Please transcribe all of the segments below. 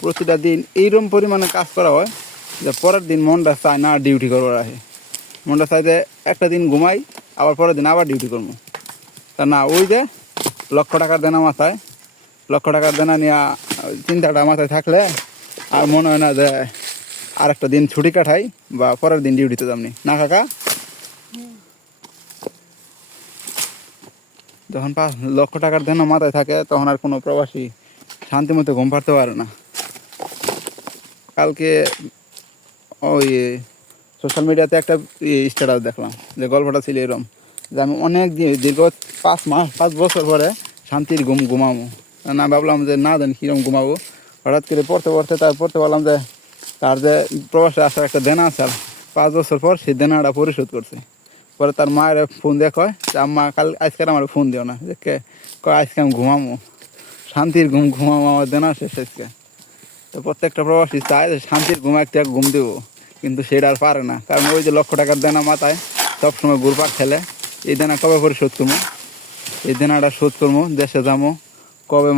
প্রতিটা দিন এইরকম পরিমাণে কাজ করা হয় যে পরের দিন মনটা চায় না ডিউটি করবার আসে, মনটা চায় যে একটা দিন ঘুমাই আবার পরের দিন আবার ডিউটি করবো। তা না, ওই যে লক্ষ টাকার দেনা মাথায়, লক্ষ টাকার দেনা নিয়ে চিন্তাটা মাথায় থাকলে আর মনে হয় না যে আর একটা দিন ছুটি কাটাই বা পরের দিন ডিউটিতে যাবনি না কাকা। যখন 5 লক্ষ টাকার দেনা মাথায় থাকে তখন আর কোনো প্রবাসী শান্তি মতো ঘুম পাড়তে পারে না। কালকে ওই সোশ্যাল মিডিয়াতে একটা স্ট্যাটাস দেখলাম, যে গল্পটা ছিল এরকম যে আমি অনেক দীর্ঘ 5 বছর পরে শান্তির ঘুমাবো। না ভাবলাম যে না জানি কীরকম ঘুমাবো, হঠাৎ করে পড়তে পারলাম যে তার যে প্রবাসে আসার একটা দেনা আছে, 5 বছর পর সেই দেনাটা পরিশোধ করছে। পরে তার মায়ের ফোন দিয়ে কয় যে আম্মা আজকে আমার ফোন দিও না, যে কয় আজকে আমি ঘুমাবো, শান্তির ঘুমাবো, আমার দেনা শেষ আজকে। তো প্রত্যেকটা প্রবাসী চায় যে শান্তির একটা ঘুম দেবো, কিন্তু সেটা আর পারে না, কারণ ওই যে লক্ষ টাকার দেনা মাথায় সবসময় ঘুরপাক খেলে। এই দেনা কবে পরিশোধ করবো, এই দেনাটা শোধ করবো, দেশে যাবো কবে,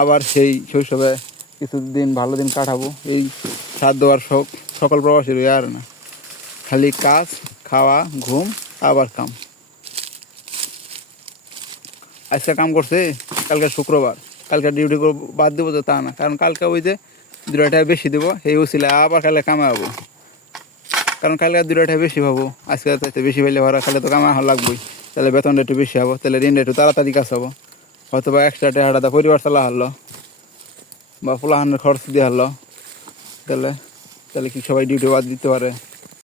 আবার সেই শৈশবে কিছুদিন ভালো দিন কাটাবো, এই সাধ্য আর সকল প্রবাসীর আর না, খালি কাজ, খাওয়া, ঘুম, আবার কাম। আজকে কাম করছে, কালকে শুক্রবার, কালকে ডিউটি বাদ দেবো তো তা না, কারণ কালকে ওই যে 2 টাকা বেশি দেবো এই উচিলে আবার কালকে কামাবো, কারণ কালকে 2 টাকা বেশি পাবো, আজকে তাইতে বেশি পাইলে ভরা খালে তো কামা লাগবেই, তাহলে বেতনটা একটু বেশি হবো, তাহলে ঋণটা একটু তাড়াতাড়ি কাজ হবো, হয়তো বা এক্সট্রা টাকাটা পরিবার চালা হলো বা পোলাহানের খরচ দিয়ে হলো, তাহলে কি সবাই ডিউটি বাদ দিতে পারে?